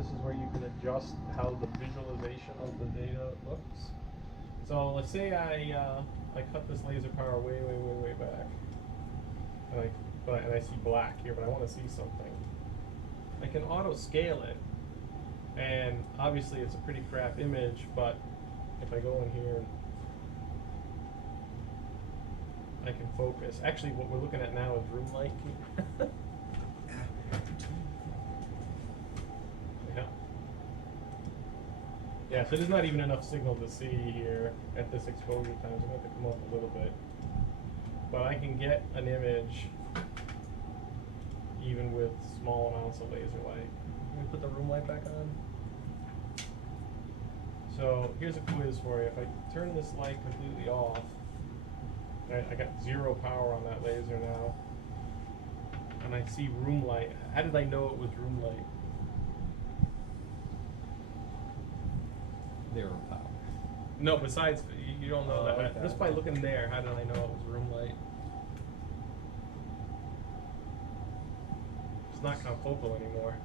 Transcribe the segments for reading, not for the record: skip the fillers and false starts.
this is where you can adjust how the visualization of the data looks. So let's say I cut this laser power way back, and I see black here, but I want to see something. I can auto scale it, and obviously it's a pretty crap image, but if I go in here, I can focus. Actually, what we're looking at now is room light. Yeah. Yeah, so there's not even enough signal to see here at this exposure time, so I'm going to have to come up a little bit. But I can get an image even with small amounts of laser light. Let me put the room light back on. So here's a quiz for you. If I turn this light completely off, I got 0 power on that laser now, and I see room light. How did I know it was room light? 0 power. No, besides, you don't know that. Okay. Just by looking there, how did I know it was room light? It's not confocal anymore.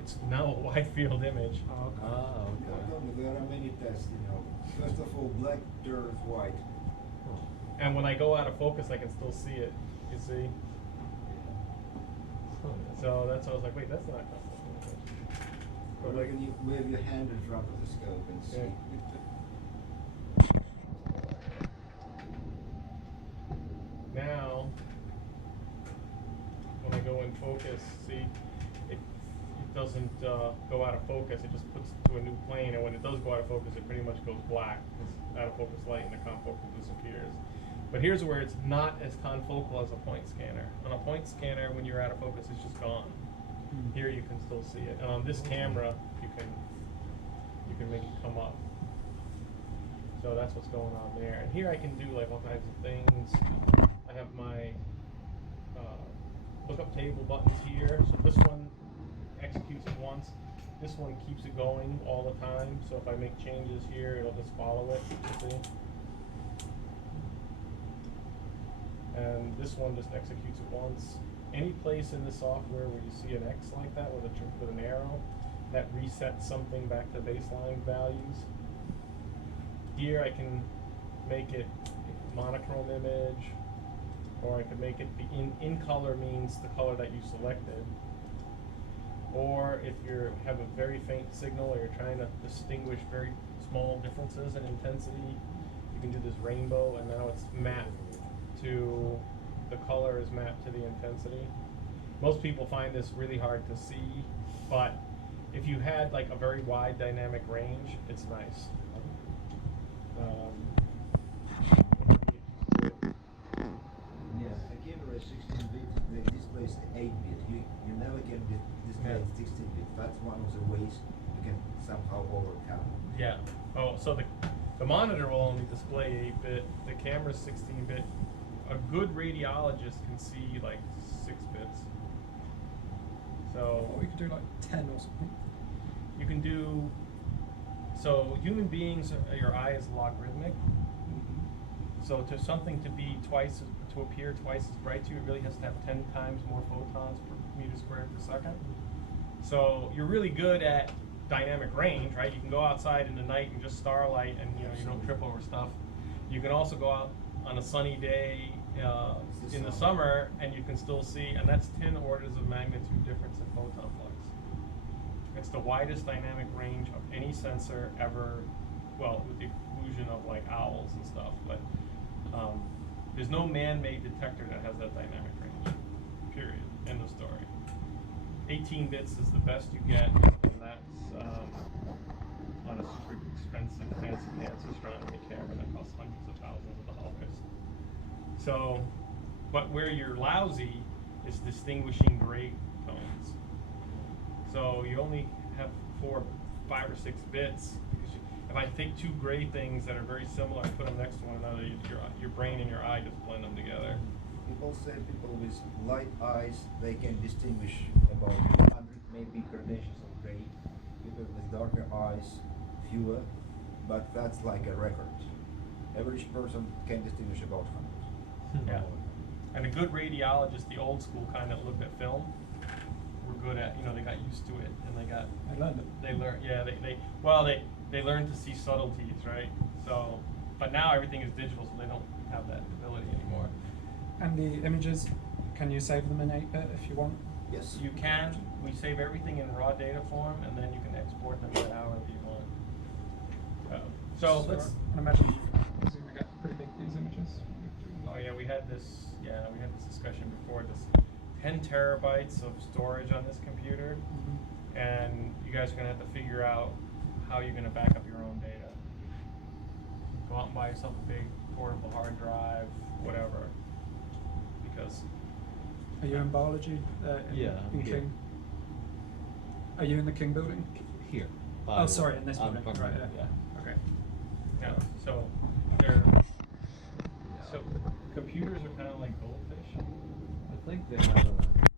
It's now a wide field image. Oh, Not okay. only, there are many tests, you know. First of all, black turns white. And when I go out of focus, I can still see it. You see? So that's why I was like, wait, that's not confocal. Or But you can wave your hand in front of the scope and see. Yeah. Now, when I go in focus, see, it doesn't go out of focus. It just puts it to a new plane, and when it does go out of focus, it pretty much goes black. It's out of focus light, and the confocal disappears. But here's where it's not as confocal as a point scanner. On a point scanner, when you're out of focus, it's just gone. Here you can still see it, and on this camera, you can make it come up. So that's what's going on there. And here I can do like all kinds of things. I have my lookup table buttons here. So this one executes it once. This one keeps it going all the time. So if I make changes here, it'll just follow it. You see? And this one just executes it once. Any place in the software where you see an X like that with an arrow, that resets something back to baseline values. Here I can make it a monochrome image, or I could make it in color means the color that you selected. Or if you have a very faint signal or you're trying to distinguish very small differences in intensity, you can do this rainbow, and now it's mapped to, the color is mapped to the intensity. Most people find this really hard to see, but if you had like a very wide dynamic range, it's nice. Yeah, the camera is 16-bit, the display is 8-bit. You never can display 16-bit. That's one of the ways you can somehow overcome. Yeah. Oh, so the monitor will only display 8-bit. The camera's 16-bit. A good radiologist can see like 6 bits. So Or you could do like 10 or something. you can do. So human beings, your eye is logarithmic. So to something to appear twice as bright to you, it really has to have 10 times more photons per meter squared per second. So you're really good at dynamic range, right? You can go outside in the night and just starlight, and you don't trip over stuff. You can also go out on a sunny day in the summer, and you can still see, and that's 10 orders of magnitude difference in photon flux. It's the widest dynamic range of any sensor ever, well, with the exclusion of like owls and stuff, but there's no man-made detector that has that dynamic range, period, end of story. 18 bits is the best you get, and that's on a super expensive, fancy astronomy camera that costs hundreds of thousands of dollars. So, but where you're lousy is distinguishing gray tones. So you only have 4, 5, or 6 bits, because if I take 2 gray things that are very similar and put them next to one another, your brain and your eye just blend them together. People say people with light eyes, they can distinguish about 200 maybe gradations of gray. People with darker eyes, fewer, but that's like a record. Average person can distinguish about 100. Yeah. And a good radiologist, the old school kind that looked at film, good at, you know, they got used to it and they got, I learned it. they learn, yeah, they learn to see subtleties, right? So, but now everything is digital, so they don't have that ability anymore. And the images, can you save them in 8-bit if you want? Yes. You can, we save everything in raw data form, and then you can export them to however you want. So let's, I can imagine Zoom get pretty big, these images. oh yeah, we had this discussion before, this 10 terabytes of storage on this computer, Mhm. and you guys are gonna have to figure out how you're gonna back up your own data. Go out and buy yourself a big portable hard drive, whatever, because Are you in biology? Yeah, In here. King? Are you in the King building? Here. Oh, sorry, in this I'm building, from- right, yeah. Yeah. Okay. yeah, so they're so computers are kind of like goldfish. I think they have a